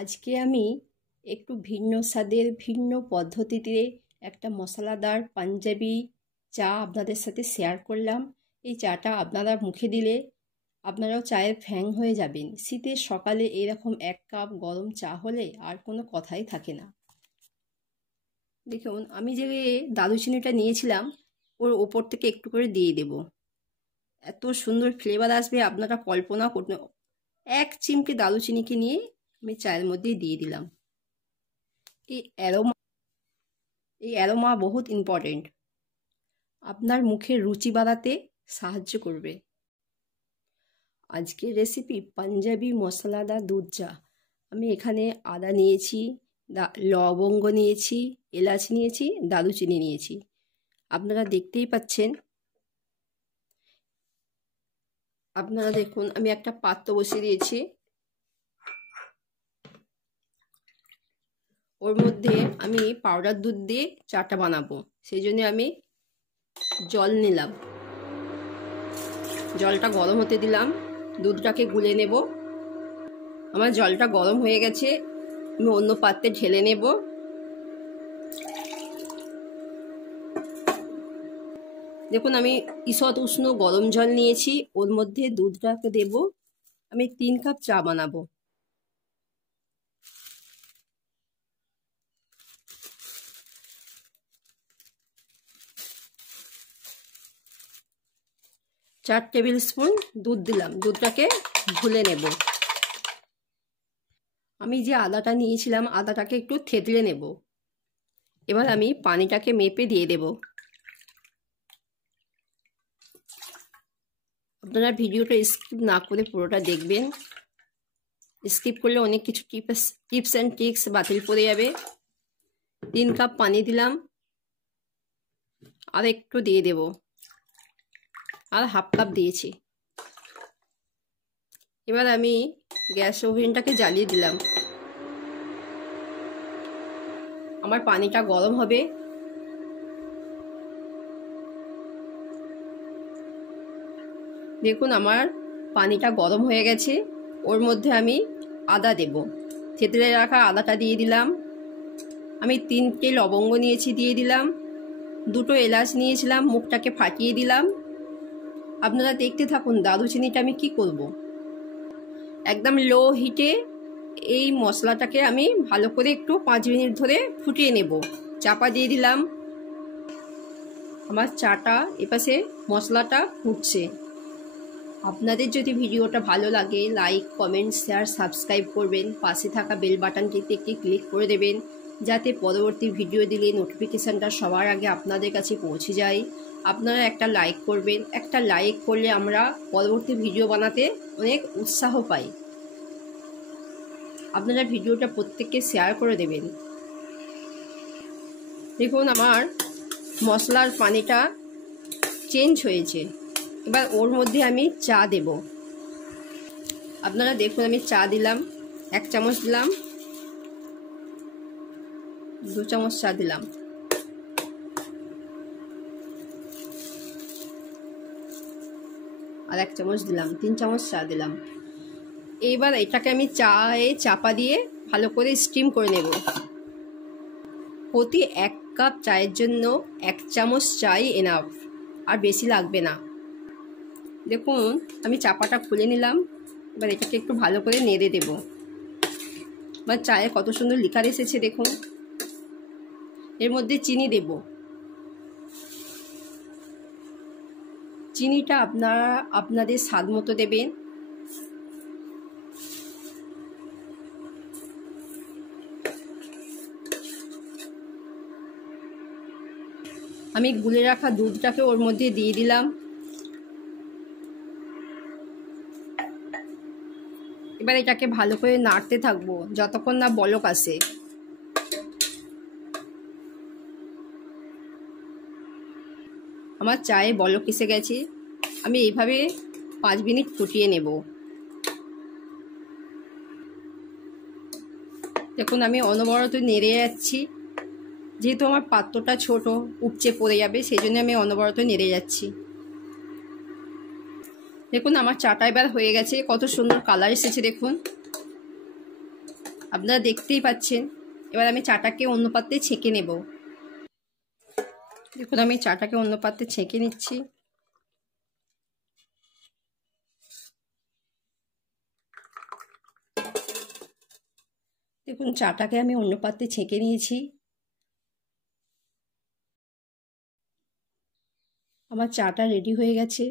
আজকে আমি একটু ভিন্ন স্বাদের ভিন্ন পদ্ধতিতে একটা মশলাদার পাঞ্জাবি চা আপনাদের সাথে শেয়ার করলাম। এই চাটা আপনারা মুখে দিলে আপনারাও চায়ের ফ্যান হয়ে যাবেন। শীতের সকালে এরকম এক কাপ গরম চা হলে আর কোনো কথাই থাকে না। দেখুন আমি যে দারুচিনিটা নিয়েছিলাম ওর ওপর থেকে একটু করে দিয়ে দেব। এত সুন্দর ফ্লেভার আসবে আপনারা কল্পনা করতে। এক চিমটে দারুচিনিকে নিয়ে আমি চায়ের মধ্যে দিয়ে দিলাম। এই অ্যারোমা বহুত ইম্পর্টেন্ট, আপনার মুখের রুচি বাড়াতে সাহায্য করবে। আজকের রেসিপি পাঞ্জাবি মশলাদার দুধ চা। আমি এখানে আদা নিয়েছি, লবঙ্গ নিয়েছি, এলাচ নিয়েছি, দারুচিনি নিয়েছি। আপনারা দেখতেই পাচ্ছেন। আপনারা দেখুন আমি একটা পাত্র বসিয়ে দিয়েছি। ওর মধ্যে আমি পাউডার দুধ দিয়ে চাটা বানাবো, সেই জন্য আমি জল নিলাম। জলটা গরম হতে দিলাম, দুধটাকে গুলে নেব। আমার জলটা গরম হয়ে গেছে, আমি অন্য পাত্রে ঢেলে নেব। দেখুন আমি ঈষৎ উষ্ণ গরম জল নিয়েছি, ওর মধ্যে দুধটাকে দেব। আমি 3 কাপ চা বানাবো। চার টেবিল স্পুন দুধ দিলাম, দুধটাকে ঘুলে নেব। আমি যে আদাটা নিয়েছিলাম আদাটাকে একটু থেতলে নেব। এবার আমি পানিটাকে মেপে দিয়ে দেব। আপনারা ভিডিওটা স্কিপ না করে পুরোটা দেখবেন। স্কিপ করলে অনেক কিছু টিপস অ্যান্ড ট্রিক্স বাতিল পড়ে যাবে। 3 কাপ পানি দিলাম, আর একটু দিয়ে দেব, আর হাফ কাপ দিয়েছি। এবার আমি গ্যাস ওভেনটাকে জ্বালিয়ে দিলাম। আমার পানিটা গরম হবে। দেখুন আমার পানিটা গরম হয়ে গেছে। ওর মধ্যে আমি আদা দেব। থেতলে রাখা আদাটা দিয়ে দিলাম। আমি 3টে লবঙ্গ নিয়েছি, দিয়ে দিলাম। 2টো এলাচ নিয়েছিলাম, মুখটাকে ফাটিয়ে দিলাম। আপনারা দেখতে থাকুন দারুচিনিটা আমি কি করব। একদম লো হিটে এই মশলাটাকে আমি ভালো করে একটু 5 মিনিট ধরে ফুটিয়ে নেব। চাপা দিয়ে দিলাম। আমার চাটা এপাশে মশলাটা ফুটছে। আপনাদের যদি ভিডিওটা ভালো লাগে লাইক, কমেন্ট, শেয়ার, সাবস্ক্রাইব করবেন। পাশে থাকা বেল বাটনটিতে একটি ক্লিক করে দেবেন, যাতে পরবর্তী ভিডিও দিলে নোটিফিকেশানটা সবার আগে আপনাদের কাছে পৌঁছে যায়। আপনারা একটা লাইক করবেন। একটা লাইক করলে আমরা পরবর্তী ভিডিও বানাতে অনেক উৎসাহ পাই। আপনারা ভিডিওটা প্রত্যেককে শেয়ার করে দেবেন। দেখুন আমার মশলার পানিটা চেঞ্জ হয়েছে। এবার ওর মধ্যে আমি চা দেব। আপনারা দেখুন আমি চা দিলাম, 1 চামচ দিলাম, 2 চামচ চা দিলাম, আর 1 চামচ দিলাম, 3 চামচ চা দিলাম। এইবার এটাকে আমি চাপা দিয়ে ভালো করে স্টিম করে নেব। প্রতি 1 কাপ চায়ের জন্য 1 চামচ চাই এনাফ, আর বেশি লাগবে না। দেখুন আমি চাপাটা খুলে নিলাম। এবার এটাকে একটু ভালো করে নেড়ে দেব। এবার চায়ে কত সুন্দর লিকার এসেছে দেখুন। এর মধ্যে চিনি দেব। চিনিটা আপনারা আপনাদের স্বাদ মতো দেবেন। আমি গুলে রাখা দুধটাকে ওর মধ্যে দিয়ে দিলাম। এবার এটাকে ভালো করে নাড়তে থাকবো যতক্ষণ না বলক আসে। আমার চায়ে বলক এসে গেছে। আমি এইভাবে 5 মিনিট ফুটিয়ে নেব। দেখুন আমি অনবরত নেড়ে যাচ্ছি। যেহেতু আমার পাত্রটা ছোট, উপচে পড়ে যাবে, সেই জন্য আমি অনবরত নেড়ে যাচ্ছি। দেখুন আমার চাটা এবার হয়ে গেছে। কত সুন্দর কালার এসেছে দেখুন। আপনারা দেখতেই পাচ্ছেন। এবার আমি চাটাকে অন্য পাত্রে ছেঁকে নেব। দেখুন আমি চাটাকে অন্য পাত্রে ছেঁকে নিচ্ছি। দেখুন চাটাকে আমি অন্য পাত্রে ছেঁকে নিয়েছি। আমার চাটা রেডি হয়ে গেছে।